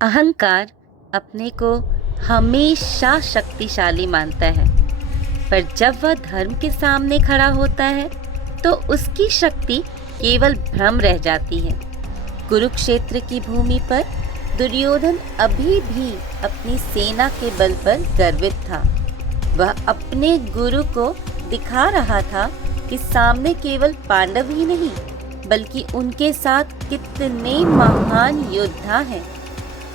अहंकार अपने को हमेशा शक्तिशाली मानता है, पर जब वह धर्म के सामने खड़ा होता है तो उसकी शक्ति केवल भ्रम रह जाती है। कुरुक्षेत्र की भूमि पर दुर्योधन अभी भी अपनी सेना के बल पर गर्वित था। वह अपने गुरु को दिखा रहा था कि सामने केवल पांडव ही नहीं बल्कि उनके साथ कितने महान योद्धा हैं,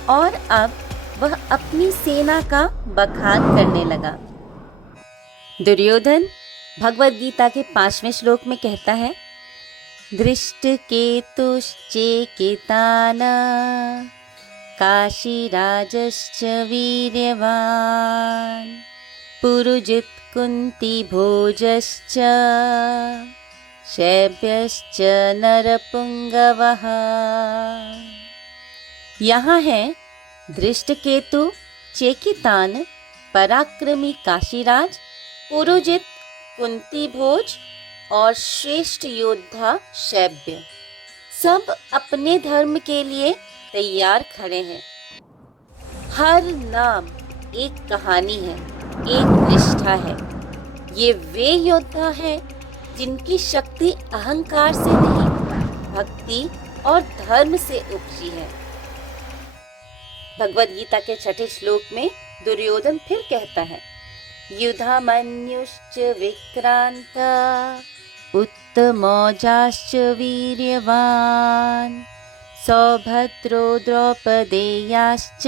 और अब वह अपनी सेना का बखान करने लगा। दुर्योधन भगवद गीता के 5वें श्लोक में कहता है, दृष्टकेतुश्चेकितान काशीराजश्च वीर्यवान् पुरुजित् कुन्ती भोजश्च शैब्यश्च नरपुंगवः। यहाँ है दृष्टकेतु, चेकितान, पराक्रमी काशीराज, पुरुजित, कुंती भोज और श्रेष्ठ योद्धा शैब्य, सब अपने धर्म के लिए तैयार खड़े हैं। हर नाम एक कहानी है, एक निष्ठा है। ये वे योद्धा हैं जिनकी शक्ति अहंकार से नहीं, भक्ति और धर्म से उपजी है। भगवद गीता के 6ठे श्लोक में दुर्योधन फिर कहता है, युधामन्युश्च विक्रांत उत्तमौजाश्च वीर्यवान् सौभद्रो द्रौपदेयाश्च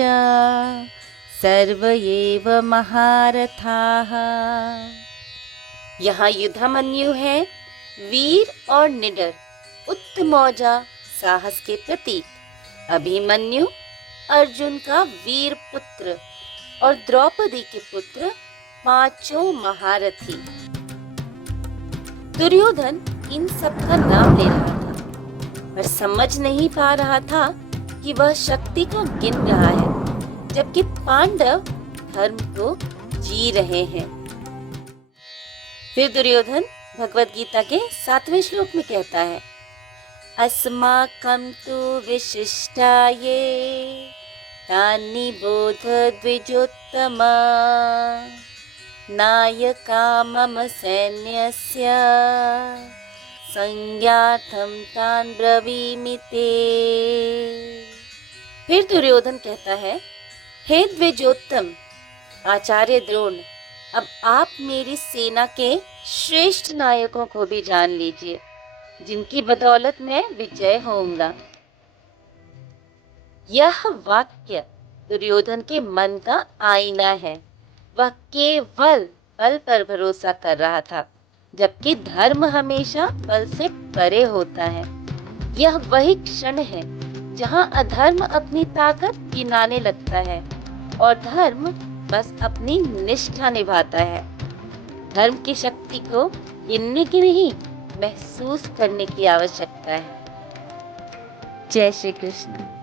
सर्व एव महारथाः। यहाँ युधामन्यु है वीर और निडर, उत्तमौजा साहस के प्रतीक, अभिमन्यु अर्जुन का वीर पुत्र और द्रौपदी के पुत्र 5 महारथी। दुर्योधन इन सब का नाम ले रहा था, पर समझ नहीं पा रहा था कि वह शक्ति को गिन रहा है, जबकि पांडव धर्म को जी रहे हैं। फिर दुर्योधन भगवद गीता के 7वें श्लोक में कहता है, अस्माकं तु विशिष्टाये तानि बोध द्विजोत्तमा नायका मम सैन्यस्य संज्ञार्थं तान् ब्रवीमि ते। फिर दुर्योधन कहता है, हे द्विजोत्तम आचार्य द्रोण, अब आप मेरी सेना के श्रेष्ठ नायकों को भी जान लीजिए, जिनकी बदौलत मैं विजय होऊंगा। यह वाक्य दुर्योधन के मन का आईना है। वह केवल बल पर भरोसा कर रहा था, जबकि धर्म हमेशा बल से परे होता है। यह वही क्षण है जहां अधर्म अपनी ताकत गिनाने लगता है और धर्म बस अपनी निष्ठा निभाता है। धर्म की शक्ति को गिनने की नहीं, महसूस करने की आवश्यकता है। जय श्री कृष्ण।